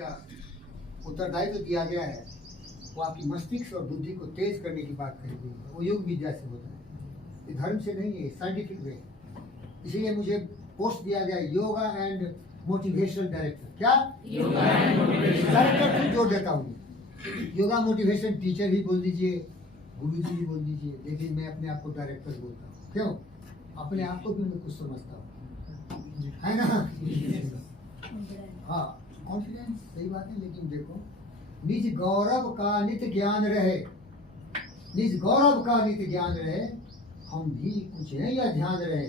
का उत्तरदायित्व दिया गया है वो आपकी मस्तिष्क और बुद्धि को तेज करने की बात कही गई है। वो योग विद्या से होता है, ये धर्म से नहीं है, साइंटिफिक वे है। इसीलिए मुझे पोस्ट दिया गया योगा एंड मोटिवेशनल डायरेक्टर। क्या योगा एंड मोटिवेशन डायरेक्टर भी जोड़ देता हूँ। योगा मोटिवेशन टीचर भी बोल दीजिए, गुरु जी भी बोल दीजिए, लेकिन मैं अपने आप को डायरेक्टर बोलता हूँ। क्यों? अपने आप को भी मैं कुछ समझता हूँ, है ना? हाँ, कॉन्फिडेंस सही बात है, लेकिन देखो निज गौरव का नित ज्ञान रहे, निज गौरव का नित ज्ञान रहे, हम भी कुछ है या ध्यान रहे,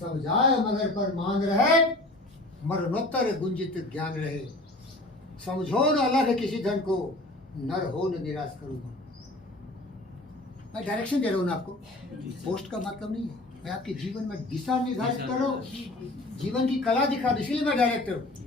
सब जाए मगर पर मान रहे, मरणोत्तर गुंजित ज्ञान रहे, समझो न अलग किसी धन को, नर हो न निराश करूँगा। मैं डायरेक्शन दे रहा हूँ ना आपको, पोस्ट का मतलब नहीं है, मैं आपके जीवन में दिशा निर्धारित कर रहा हूँ, जीवन की कला दिखा, इसलिए मैं डायरेक्टर हूँ,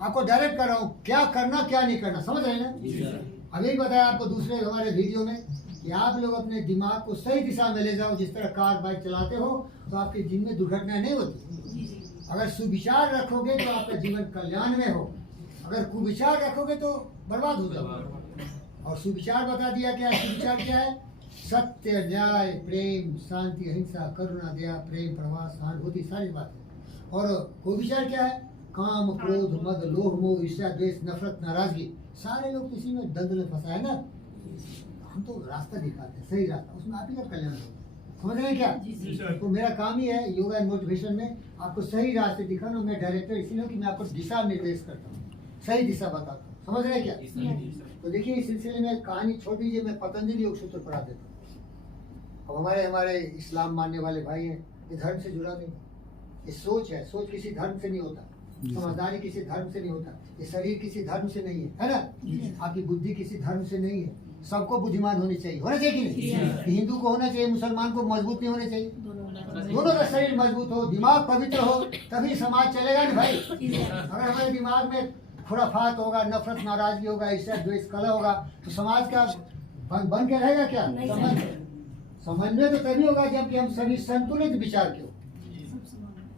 आपको डायरेक्ट कर रहा हूँ क्या करना क्या नहीं करना, समझ रहे हैं ना? अभी बताया आपको दूसरे हमारे वीडियो में कि आप लोग अपने दिमाग को सही दिशा में ले जाओ। जिस तरह कार बाइक चलाते हो तो आपके जीवन में दुर्घटनाएं नहीं होती। अगर सुविचार रखोगे तो आपका जीवन कल्याण में हो, अगर कुविचार रखोगे तो बर्बाद हो जाओगे। और सुविचार बता दिया क्या है, सुविचार क्या है? सत्य, न्याय, प्रेम, शांति, अहिंसा, करुणा, दया, प्रेम, प्रवास, सहानुभूति, सारी बातें। और कुविचार क्या है? काम, क्रोध, मद, लोभ, मोह, ईर्ष्या, द्वेष, नफरत, नाराजगी। सारे लोग किसी में दंड में फंसा है ना। हम तो रास्ता दिखाते हैं, सही रास्ता, उसमें आप ही का कल्याण होगा। समझ रहे हैं क्या? तो मेरा काम ही है योगा एंड मोटिवेशन में आपको सही रास्ते दिखाना। मैं डायरेक्टर इसीलिए कि मैं आपको दिशा निर्देश करता हूँ, सही दिशा बताता हूँ। समझ रहे हैं क्या? तो देखिए इस सिलसिले में कहानी छोड़ दीजिए, मैं पतंजलि योग सूत्र पढ़ा देता हूँ। अब हमारे इस्लाम मानने वाले भाई हैं, ये धर्म से जुड़ा नहीं, ये सोच है। सोच किसी धर्म से नहीं होता, समझदारी किसी धर्म से नहीं होता, ये शरीर किसी धर्म से नहीं है ना? आपकी बुद्धि किसी धर्म से नहीं है। सबको बुद्धिमान होनी चाहिए, होना चाहिए कि नहीं? हिंदू को होना चाहिए, मुसलमान को मजबूत नहीं होने चाहिए? दोनों का शरीर मजबूत हो, दिमाग पवित्र हो, तभी समाज चलेगा ना भाई। अगर हमारे दिमाग में खुराफात होगा, नफरत, नाराजगी होगा, ईर्ष्या, द्वेष, कलह होगा, तो समाज का बन के रहेगा क्या? समन्वय तो तभी होगा जबकि हम सभी संतुलित विचार के हो।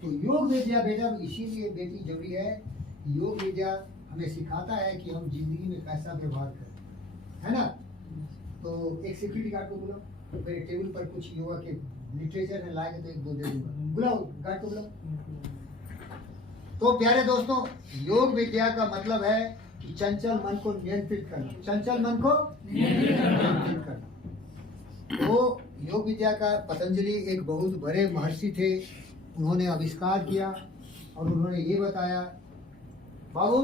तो योग विद्या बेटा इसीलिए बेटी जरूरी है। योग विद्या हमें सिखाता है कि हम जिंदगी में कैसा व्यवहार करें, है ना? तो एक सिक्योरिटी गार्ड को बुलाओ, मेरे टेबल पर कुछ योगा के लिटरेचर में लाएंगे तो एक दो दे दूंगा। बुलाओ गार्ड को, बुलाओ। तो प्यारे दोस्तों, योग विद्या का मतलब है कि चंचल मन को नियंत्रित करना, चंचल मन को नियंत्रित करना। तो योग विद्या का पतंजलि एक बहुत बड़े महर्षि थे, उन्होंने आविष्कार किया और उन्होंने ये बताया बाबू